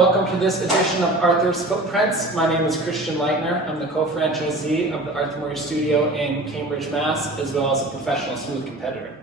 welcome to this edition of Athur's Footprints. My name is Christian Lightner. I'm the co-franchisee of the Athur Studio in Cambridge, Mass, as well as a professional smooth competitor.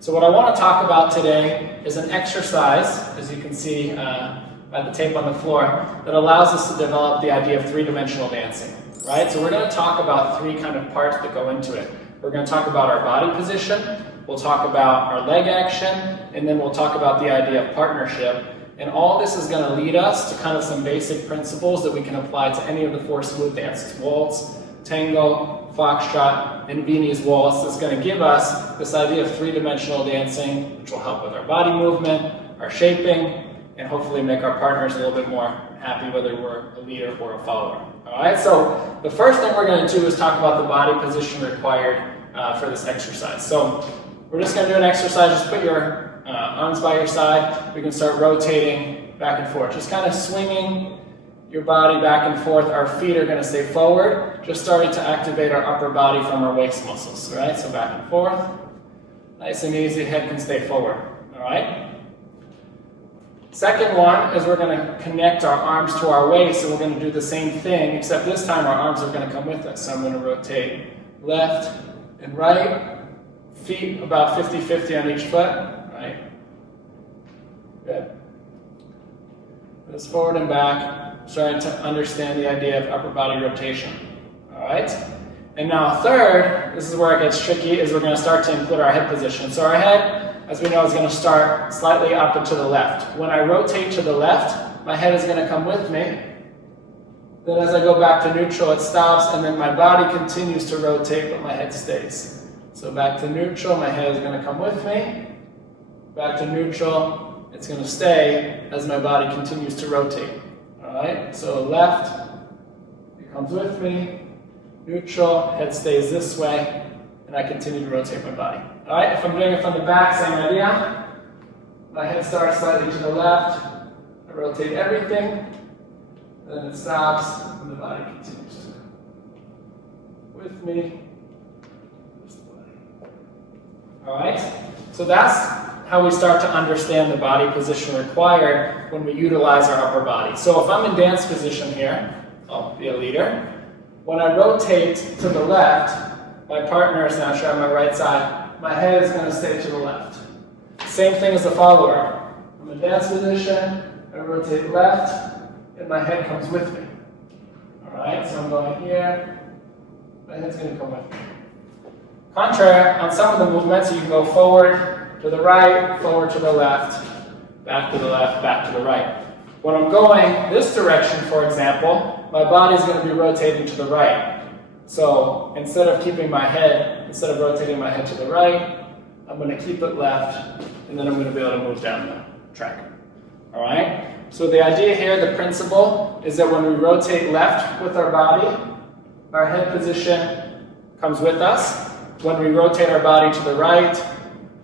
So what I want to talk about today is an exercise, as you can see by the tape on the floor, that allows us to develop the idea of three-dimensional dancing. Right? So we're going to talk about three kind of parts that go into it. We're going to talk about our body position, we'll talk about our leg action, and then we'll talk about the idea of partnership. And all this is going to lead us to kind of some basic principles that we can apply to any of the four smooth dances: waltz, tango, foxtrot, and Viennese waltz. That's going to give us this idea of three-dimensional dancing, which will help with our body movement, our shaping, and hopefully make our partners a little bit more happy, whether we're a leader or a follower. All right, so the first thing we're going to do is talk about the body position required for this exercise. So we're just going to do an exercise. Just put your arms by your side. We can start rotating back and forth, just kind of swinging your body back and forth. Our feet are going to stay forward, just starting to activate our upper body from our waist muscles. All right, so back and forth, nice and easy. Head can stay forward. All right. Second one is we're going to connect our arms to our waist, and we're going to do the same thing, except this time our arms are going to come with us. So I'm going to rotate left and right, feet about 50-50 on each foot. Right. Good. This forward and back, starting to understand the idea of upper body rotation. All right. And now third, this is where it gets tricky, is we're going to start to include our head position. So our head, as we know, is going to start slightly up and to the left. When I rotate to the left, my head is going to come with me. Then as I go back to neutral, it stops, and then my body continues to rotate, but my head stays. So back to neutral, my head is going to come with me. Back to neutral, it's going to stay as my body continues to rotate. All right, so left, it comes with me. Neutral, head stays this way, and I continue to rotate my body. All right, if I'm doing it from the back, same idea. My head starts slightly to the left. I rotate everything. Then it stops, and the body continues with me. All right, so that's how we start to understand the body position required when we utilize our upper body. So if I'm in dance position here, I'll be a leader. When I rotate to the left, my partner is now on my right side. My head is going to stay to the left. Same thing as the follower. I'm in dance position, I rotate left, and my head comes with me. All right, so I'm going here, my head's going to come with me. Contrary, on some of the movements, you can go forward to the right, forward to the left, back to the left, back to the right. When I'm going this direction, for example, my body's going to be rotating to the right. So instead of rotating my head to the right, I'm going to keep it left, and then I'm going to be able to move down the track. All right? So the idea here, the principle, is that when we rotate left with our body, our head position comes with us. When we rotate our body to the right,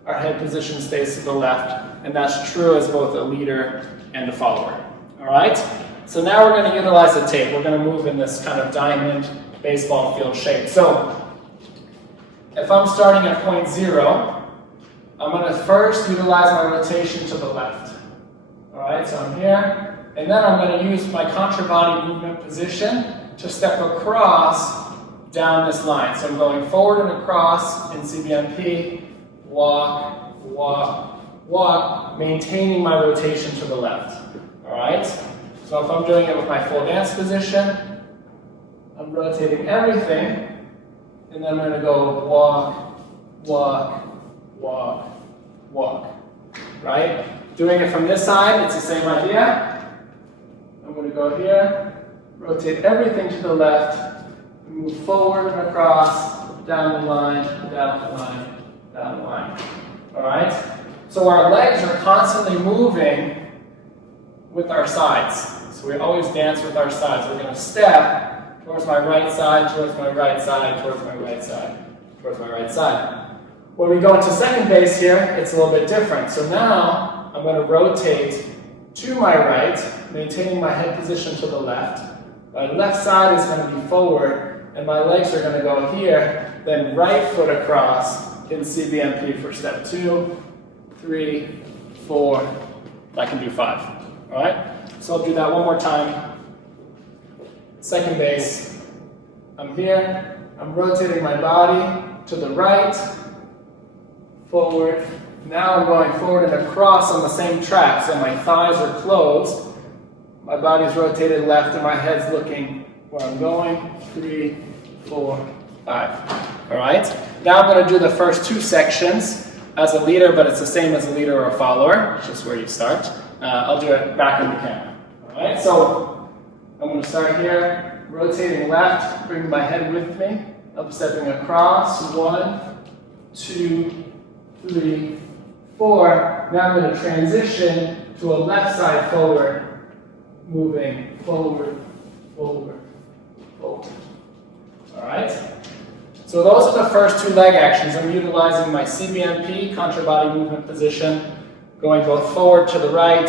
our head position stays to the left, and that's true as both a leader and a follower. All right? So now we're going to utilize the tape. We're going to move in this kind of diamond baseball field shape. So if I'm starting at point 0, I'm going to first utilize my rotation to the left. All right? So I'm here, and then I'm going to use my contra body movement position to step across down this line. So I'm going forward and across in CBMP, walk, walk, walk, maintaining my rotation to the left. All right? So if I'm doing it with my full dance position, I'm rotating everything, and then I'm going to go walk, walk, walk, walk. Right? Doing it from this side, it's the same idea. I'm going to go here, rotate everything to the left, move forward and across, down the line, down the line, down the line. All right? So our legs are constantly moving with our sides. So we always dance with our sides. We're going to step towards my right side, towards my right side, towards my right side, towards my right side. When we go into second base here, it's a little bit different. So now I'm going to rotate to my right, maintaining my head position to the left. My left side is going to be forward, and my legs are going to go here, then right foot across in CBMP for step 2, 3, 4, I can do 5. All right? So I'll do that one more time. Second base. I'm here. I'm rotating my body to the right, forward. Now I'm going forward and across on the same track. So my thighs are closed. My body's rotated left and my head's looking where I'm going. 3, 4, 5. All right? Now I'm going to do the first 2 sections as a leader, but it's the same as a leader or a follower, which is where you start. I'll do it back in the camera. All right? So I'm going to start here, rotating left, bring my head with me, up stepping across. 1, 2, 3, 4. Now I'm going to transition to a left side forward, moving forward, forward, forward. All right? So those are the first 2 leg actions. I'm utilizing my CBNP, contra body movement position, going both forward to the right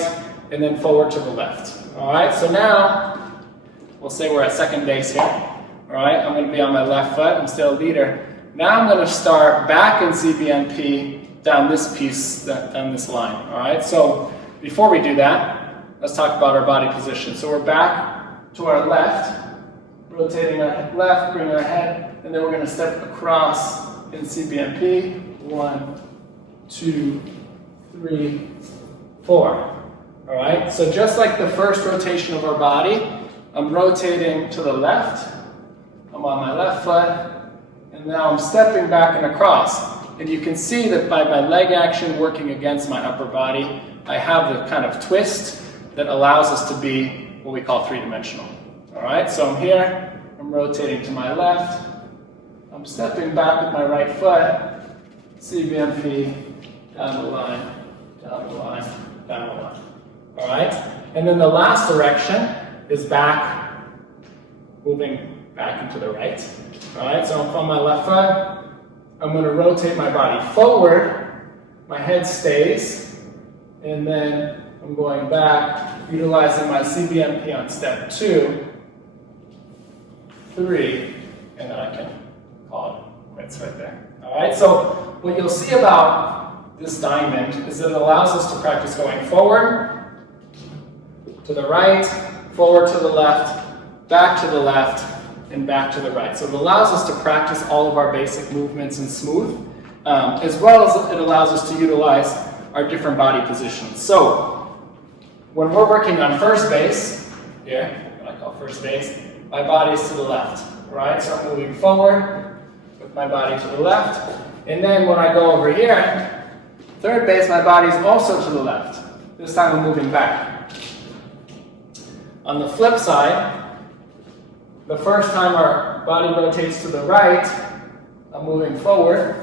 and then forward to the left. All right? So now, we'll say we're at second base here. All right? I'm going to be on my left foot. I'm still a leader. Now I'm going to start back in CBNP down this piece, down this line. All right? So before we do that, let's talk about our body position. So we're back to our left, rotating our head left, bring our head, and then we're going to step across in CBNP. 1, 2, 3, 4. All right? So just like the first rotation of our body, I'm rotating to the left. I'm on my left foot, and now I'm stepping back and across. And you can see that by my leg action working against my upper body, I have the kind of twist that allows us to be what we call 3-dimensional. All right, so I'm here, I'm rotating to my left, I'm stepping back with my right foot, CBNP, down the line, down the line, down the line. All right, and then the last direction is back, moving back into the right. All right, so I'm on my left foot, I'm going to rotate my body forward, my head stays, and then I'm going back, utilizing my CBNP on step 2, 3, and then I can call it quits right there. All right, so what you'll see about this diamond is that it allows us to practice going forward, to the right, forward to the left, back to the left, and back to the right. So it allows us to practice all of our basic movements in smooth, as well as it allows us to utilize our different body positions. So when we're working on first base, here, what I call first base, my body is to the left, right? So I'm moving forward with my body to the left. And then when I go over here, third base, my body is also to the left. This time I'm moving back. On the flip side, the first time our body rotates to the right, I'm moving forward.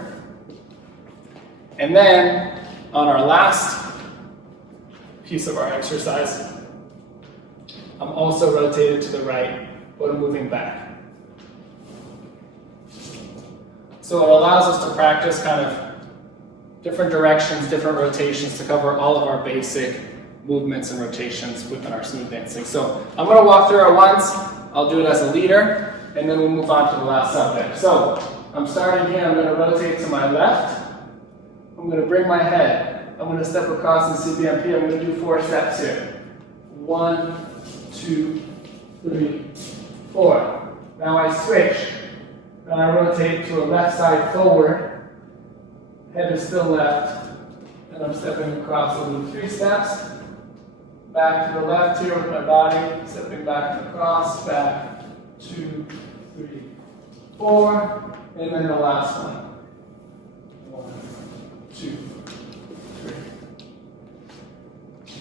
And then on our last piece of our exercise, I'm also rotated to the right, but I'm moving back. So it allows us to practice kind of different directions, different rotations to cover all of our basic movements and rotations within our smooth dancing. So I'm going to walk through it once. I'll do it as a leader, and then we'll move on to the last subject. So I'm starting here. I'm going to rotate to my left. I'm going to bring my head. I'm going to step across in CBNP. I'm going to do 4 steps here. 1, 2, 3, 4. Now I switch. Now I rotate to a left side forward. Head is still left. And I'm stepping across. I'll do 3 steps. Back to the left here with my body. Stepping back and across. Back. 2, 3, 4. And then the last one. 1, 2, 3.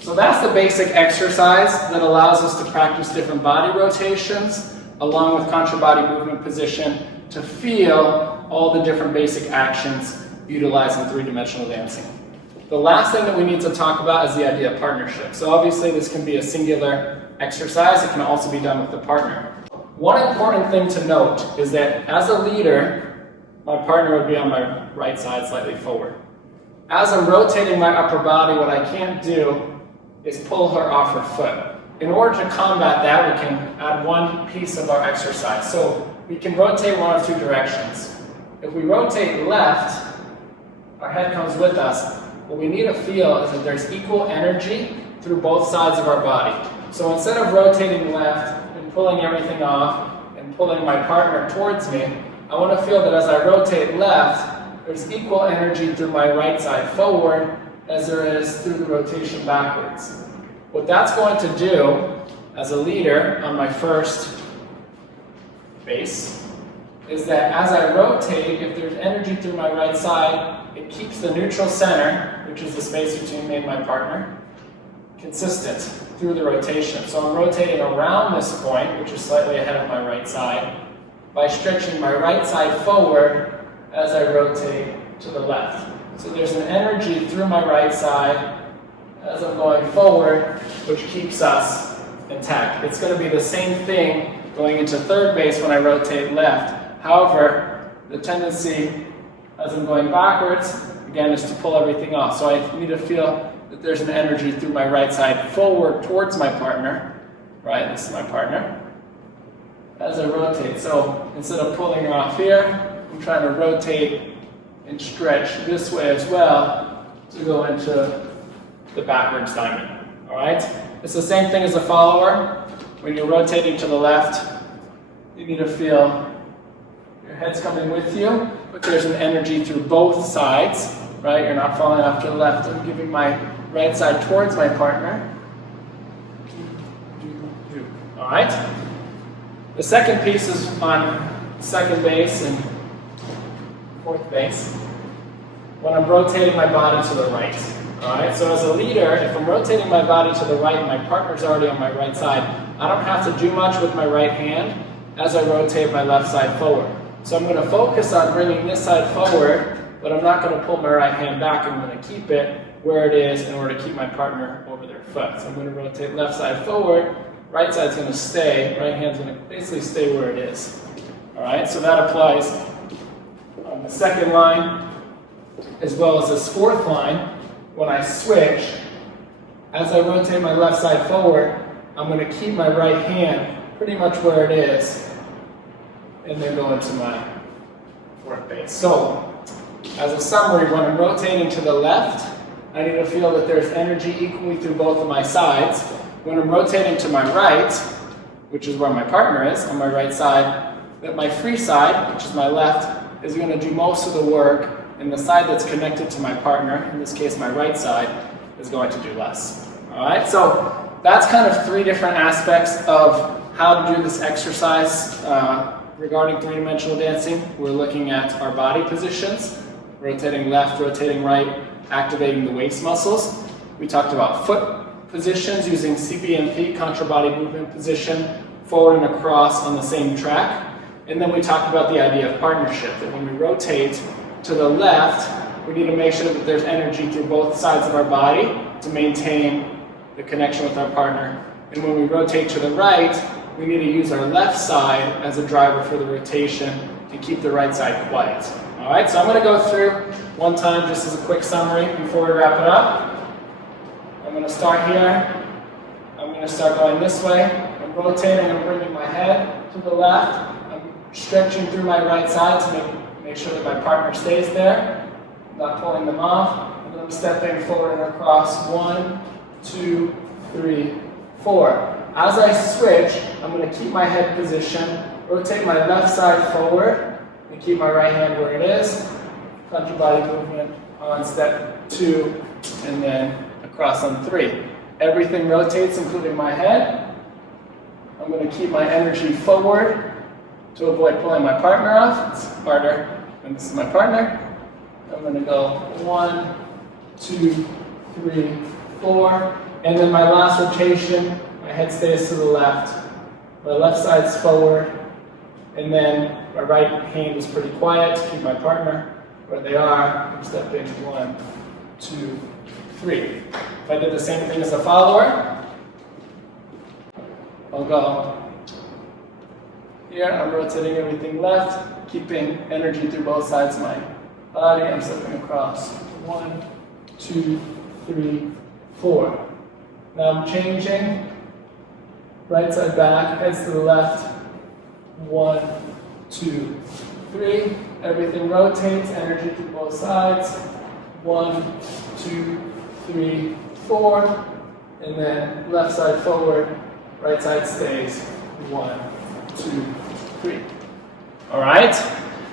So that's the basic exercise that allows us to practice different body rotations along with contra body movement position to feel all the different basic actions utilized in 3-dimensional dancing. The last thing that we need to talk about is the idea of partnership. So obviously this can be a singular exercise. It can also be done with a partner. One important thing to note is that as a leader, my partner would be on my right side slightly forward. As I'm rotating my upper body, what I can't do is pull her off her foot. In order to combat that, we can add one piece of our exercise. So we can rotate one of 2 directions. If we rotate left, our head comes with us. What we need to feel is that there's equal energy through both sides of our body. So instead of rotating left and pulling everything off and pulling my partner towards me, I want to feel that as I rotate left, there's equal energy through my right side forward as there is through the rotation backwards. What that's going to do as a leader on my first base is that as I rotate, if there's energy through my right side, it keeps the neutral center, which is the space between me and my partner, consistent through the rotation. So I'm rotating around this point, which is slightly ahead of my right side, by stretching my right side forward as I rotate to the left. So there's an energy through my right side as I'm going forward, which keeps us intact. It's going to be the same thing going into third base when I rotate left. However, the tendency as I'm going backwards, again, is to pull everything off. So I need to feel that there's an energy through my right side forward towards my partner, right? This is my partner. As I rotate, so instead of pulling her off here, I'm trying to rotate and stretch this way as well to go into the backwards diamond, all right? It's the same thing as a follower. When you're rotating to the left, you need to feel your head's coming with you, but there's an energy through both sides, right? You're not falling off to the left. I'm giving my right side towards my partner. All right? The second piece is on second base and fourth base, when I'm rotating my body to the right. All right? So as a leader, if I'm rotating my body to the right and my partner's already on my right side, I don't have to do much with my right hand as I rotate my left side forward. So I'm going to focus on bringing this side forward, but I'm not going to pull my right hand back. I'm going to keep it where it is in order to keep my partner over their foot. So I'm going to rotate left side forward, right side's going to stay, right hand's going to basically stay where it is. All right, so that applies on the second line as well as this fourth line. When I switch, as I rotate my left side forward, I'm going to keep my right hand pretty much where it is and then go into my fourth base. So, as a summary, when I'm rotating to the left, I need to feel that there's energy equally through both of my sides. When I'm rotating to my right, which is where my partner is, on my right side, that my free side, which is my left, is going to do most of the work, and the side that's connected to my partner, in this case my right side, is going to do less. All right, so that's kind of three different aspects of how to do this exercise regarding three-dimensional dancing. We're looking at our body positions, rotating left, rotating right, activating the waist muscles. We talked about foot positions using CBMP, contra body movement position, forward and across on the same track. And then we talked about the idea of partnership, that when we rotate to the left, we need to make sure that there's energy through both sides of our body to maintain the connection with our partner. And when we rotate to the right, we need to use our left side as a driver for the rotation to keep the right side quiet. All right, so I'm going to go through one time just as a quick summary before we wrap it up. I'm going to start here. I'm going to start going this way. I'm rotating, I'm bringing my head to the left. I'm stretching through my right side to make sure that my partner stays there. I'm not pulling them off. And then I'm stepping forward and across. 1, 2, 3, 4. As I switch, I'm going to keep my head position, rotate my left side forward, and keep my right hand where it is. Contra body movement on step 2, and then across on 3. Everything rotates, including my head. I'm going to keep my energy forward to avoid pulling my partner off. It's harder when this is my partner. I'm going to go 1, 2, 3, 4. And then my last rotation, my head stays to the left. My left side's forward. And then my right hand is pretty quiet to keep my partner where they are. I'm stepping 1, 2, 3. If I did the same thing as the follower, I'll go here. I'm rotating everything left, keeping energy through both sides of my body. I'm stepping across. 1, 2, 3, 4. Now I'm changing. Right side back, heads to the left. 1, 2, 3. Everything rotates, energy through both sides. 1, 2, 3, 4. and then left side forward, right side stays. 1, 2, 3. All right.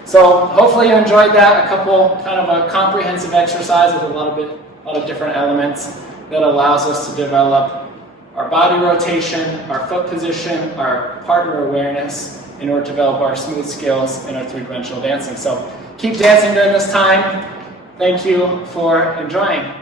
So hopefully you enjoyed that. A couple kind of a comprehensive exercise with a lot of different elements that allows us to develop our body rotation, our foot position, our partner awareness in order to develop our smooth skills in our three-dimensional dancing. So keep dancing during this time. Thank you for enjoying.